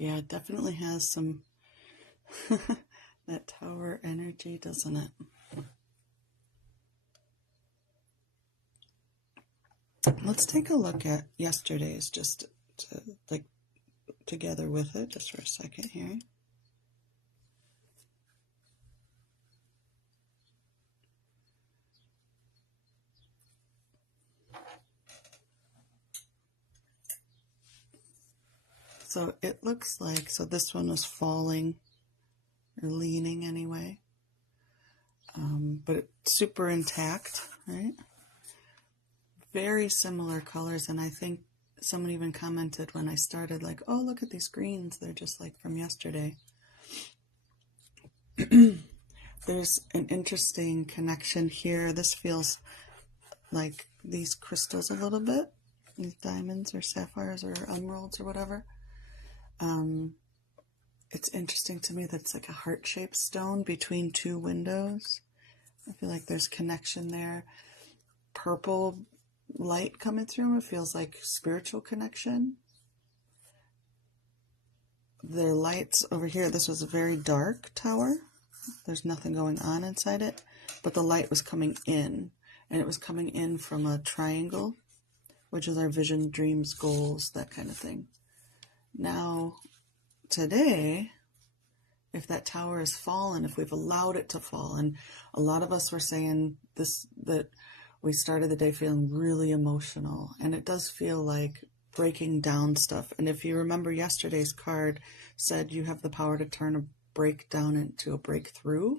Yeah, it definitely has some that tower energy, doesn't it? Let's take a look at yesterday's just to, like, together with it just for a second here. So it looks like, so this one was falling or leaning anyway, but it's super intact, right? Very similar colors, and I think someone even commented when I started, like, oh, look at these greens, they're just like from yesterday. There's an interesting connection here. This feels like these crystals a little bit, these diamonds or sapphires or emeralds or whatever. It's interesting to me that it's like a heart-shaped stone between two windows. I feel like there's connection there. Purple light coming through, it feels like spiritual connection. The lights over here, this was a very dark tower. There's nothing going on inside it, but the light was coming in, and it was coming in from a triangle, which is our vision, dreams, goals, that kind of thing. Now, today, if that tower has fallen, if we've allowed it to fall, and a lot of us were saying this, that we started the day feeling really emotional, and it does feel like breaking down stuff. And if you remember, yesterday's card said you have the power to turn a breakdown into a breakthrough.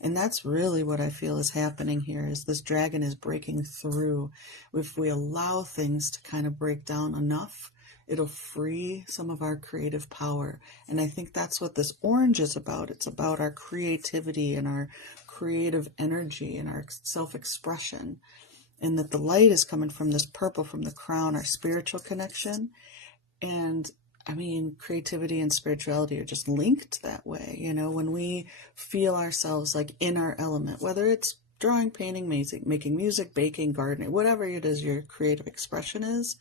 And that's really what I feel is happening here, is this dragon is breaking through. If we allow things to kind of break down enough, it'll free some of our creative power. And I think that's what this orange is about. It's about our creativity and our creative energy and our self-expression. And that the light is coming from this purple, from the crown, our spiritual connection. And I mean, creativity and spirituality are just linked that way. You know, when we feel ourselves like in our element, whether it's drawing, painting, making music, baking, gardening, whatever it is your creative expression is,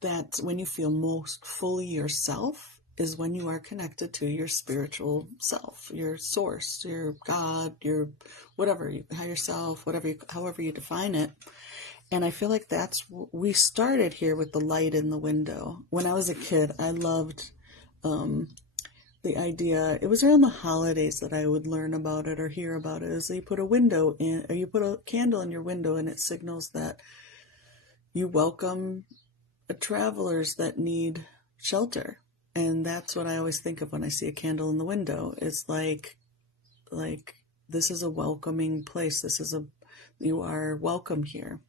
that's when you feel most fully yourself, is when you are connected to your spiritual self, your source, your God, your whatever, higher self, whatever, however you define it. And I feel like that's, we started here with the light in the window. When I was a kid, I loved the idea, it was around the holidays that I would learn about it or hear about it, is you put a window in, or you put a candle in your window, and it signals that you welcome travelers that need shelter. And that's what I always think of when I see a candle in the window. It's like this is a welcoming place. You are welcome here.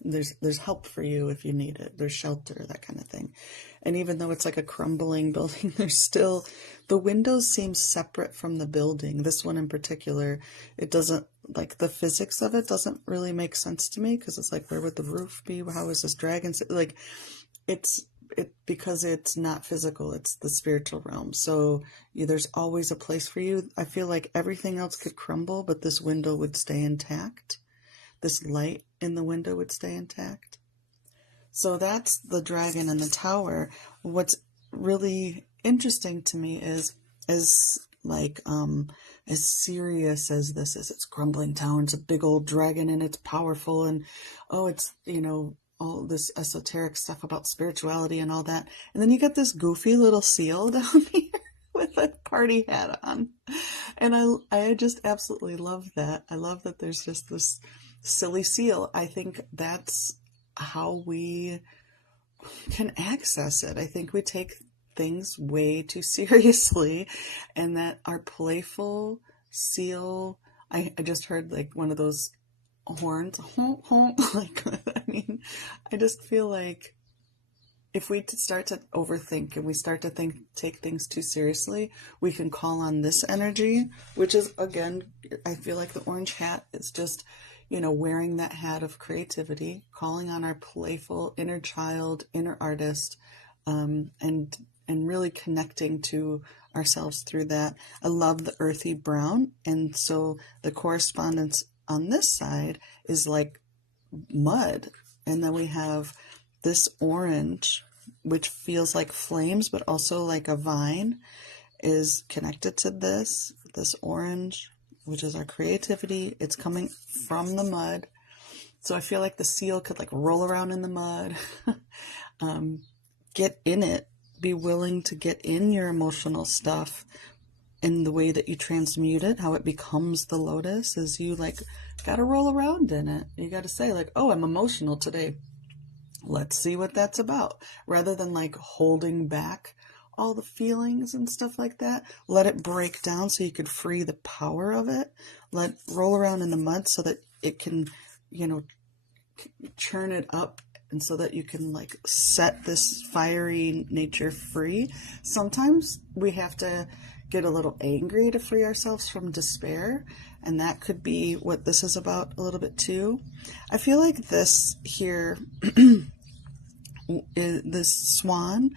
There's help for you if you need it. There's shelter, that kind of thing. And even though it's like a crumbling building, there's still, the windows seem separate from the building. This one in particular, it doesn't, like, the physics of it doesn't really make sense to me, because it's like, where would the roof be? How is this dragon? Like, because it's not physical, it's the spiritual realm. So there's always a place for you. I feel like everything else could crumble, but this window would stay intact. This light in the window would stay intact. So that's the dragon and the tower. What's really interesting to me is, as serious as this is, it's crumbling town, it's a big old dragon and it's powerful, and it's, all this esoteric stuff about spirituality and all that. And then you got this goofy little seal down here with a party hat on. And I just absolutely love that. I love that there's just this silly seal. I think that's how we can access it. I think we take things way too seriously, and that our playful seal, I just heard like one of those horns, like, I mean, I just feel like if we start to overthink and we start to take things too seriously, we can call on this energy, which is, again, I feel like the orange hat is just, wearing that hat of creativity, calling on our playful inner child, inner artist, and really connecting to ourselves through that. I love the earthy brown, and so the correspondence on this side is like mud, and then we have this orange, which feels like flames, but also like a vine, is connected to this orange, which is our creativity. It's coming from the mud. So I feel like the seal could like roll around in the mud, get in it, be willing to get in your emotional stuff in the way that you transmute it, how it becomes the lotus is you like got to roll around in it. You got to say like, oh, I'm emotional today. Let's see what that's about. Rather than like holding back all the feelings and stuff like that, let it break down so you could free the power of it. Let roll around in the mud so that it can, churn it up, and so that you can like set this fiery nature free. Sometimes we have to get a little angry to free ourselves from despair, and that could be what this is about a little bit too. I feel like this here, this swan,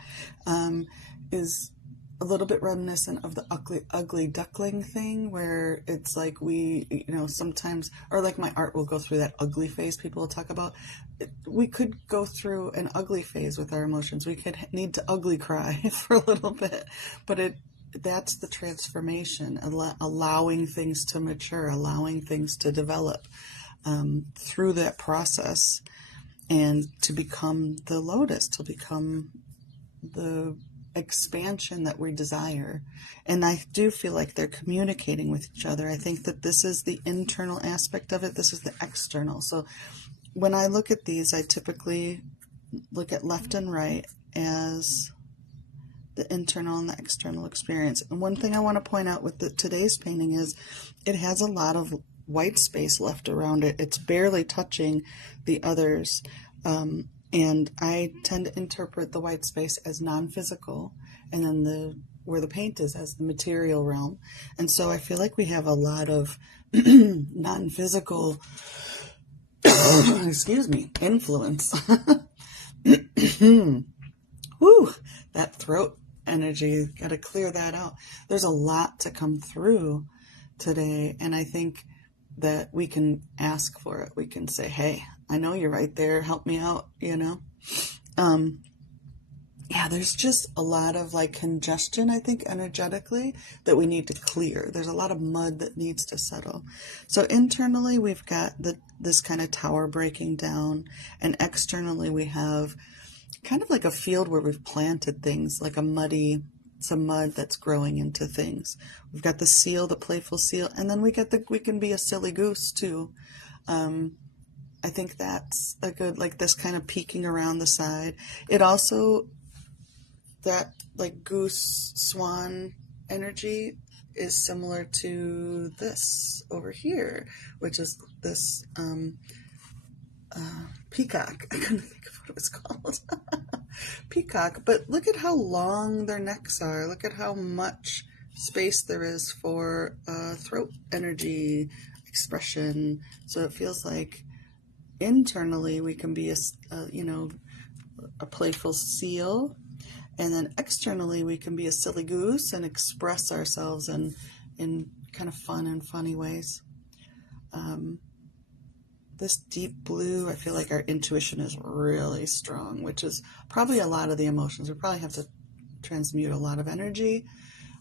is a little bit reminiscent of the ugly duckling thing, where it's like we, sometimes, or like my art will go through that ugly phase people will talk about. We could go through an ugly phase with our emotions. We could need to ugly cry for a little bit, but that's the transformation, allowing things to mature, allowing things to develop through that process, and to become the lotus, to become the expansion that we desire. And I do feel like they're communicating with each other. I think that this is the internal aspect of it. This is the external. So when I look at these, I typically look at left and right as the internal and the external experience. And one thing I want to point out with today's painting is it has a lot of white space left around it. It's barely touching the others. And I tend to interpret the white space as non-physical, and then where the paint is as the material realm. And so I feel like we have a lot of non-physical, excuse me, influence. Woo, that throat energy, got to clear that out. There's a lot to come through today, and I think that we can ask for it. We can say, hey, I know you're right there, help me out, yeah, there's just a lot of like congestion, I think, energetically, that we need to clear. There's a lot of mud that needs to settle. So internally, we've got this kind of tower breaking down, and externally we have kind of like a field where we've planted things, like some mud that's growing into things. We've got the seal, the playful seal, and then we can be a silly goose too. I think that's a good, like this kind of peeking around the side. It also, that like goose swan energy is similar to this over here, which is this peacock. I couldn't think of what it was called. Peacock. But look at how long their necks are. Look at how much space there is for throat energy expression. So it feels like internally we can be a playful seal, and then externally we can be a silly goose and express ourselves in kind of fun and funny ways. This deep blue, I feel like our intuition is really strong, which is probably a lot of the emotions. We probably have to transmute a lot of energy,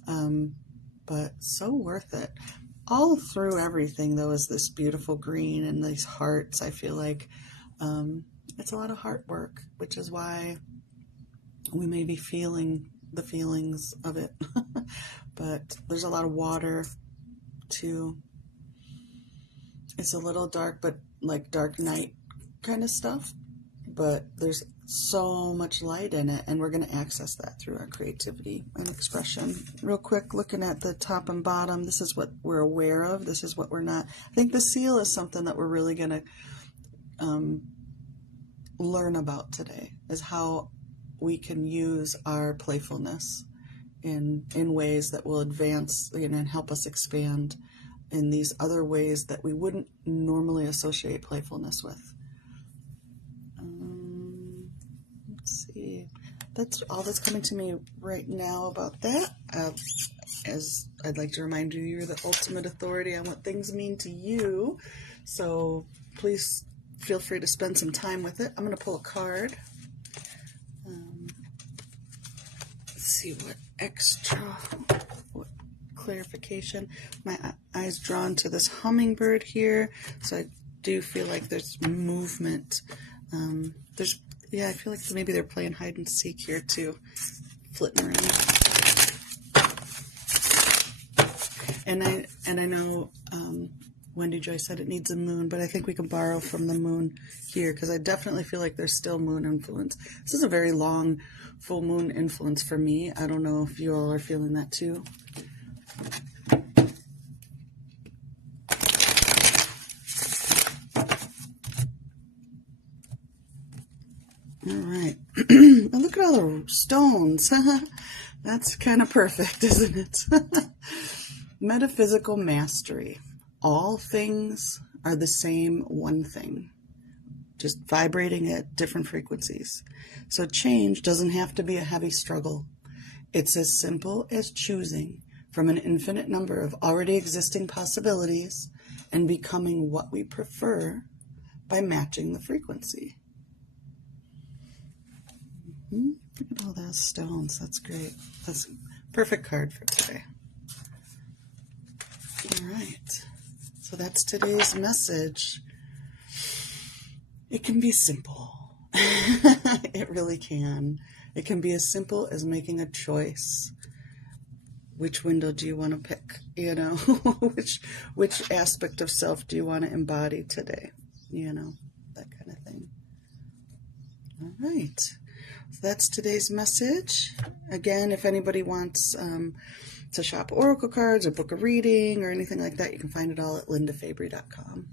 but so worth it. All through everything, though, is this beautiful green and these hearts. I feel like it's a lot of heart work, which is why we may be feeling the feelings of it. But there's a lot of water, too. It's a little dark, but like dark night kind of stuff. But there's so much light in it, and we're going to access that through our creativity and expression. Real quick, looking at the top and bottom, this is what we're aware of, this is what we're not. I think the seal is something that we're really going to learn about today, is how we can use our playfulness in ways that will advance, and help us expand in these other ways that we wouldn't normally associate playfulness with. Let's see. That's all that's coming to me right now about that. As I'd like to remind you, you're the ultimate authority on what things mean to you. So please feel free to spend some time with it. I'm going to pull a card. see what clarification. My eye's drawn to this hummingbird here, so I do feel like there's movement. Yeah, I feel like maybe they're playing hide and seek here too, flitting around. And I know Wendy Joy said it needs a moon, but I think we can borrow from the moon here, because I definitely feel like there's still moon influence. This is a very long full moon influence for me. I don't know if you all are feeling that too. All right. Look at all the stones. That's kind of perfect, isn't it? Metaphysical mastery. All things are the same one thing, just vibrating at different frequencies. So change doesn't have to be a heavy struggle. It's as simple as choosing from an infinite number of already existing possibilities and becoming what we prefer by matching the frequency. Look at all those stones. That's great. That's a perfect card for today. All right. So that's today's message. It can be simple. It really can. It can be as simple as making a choice. Which window do you want to pick? You know, which aspect of self do you want to embody today? You know, that kind of thing. All right. So that's today's message. Again, if anybody wants to shop oracle cards or book a reading or anything like that, you can find it all at lindafabry.com.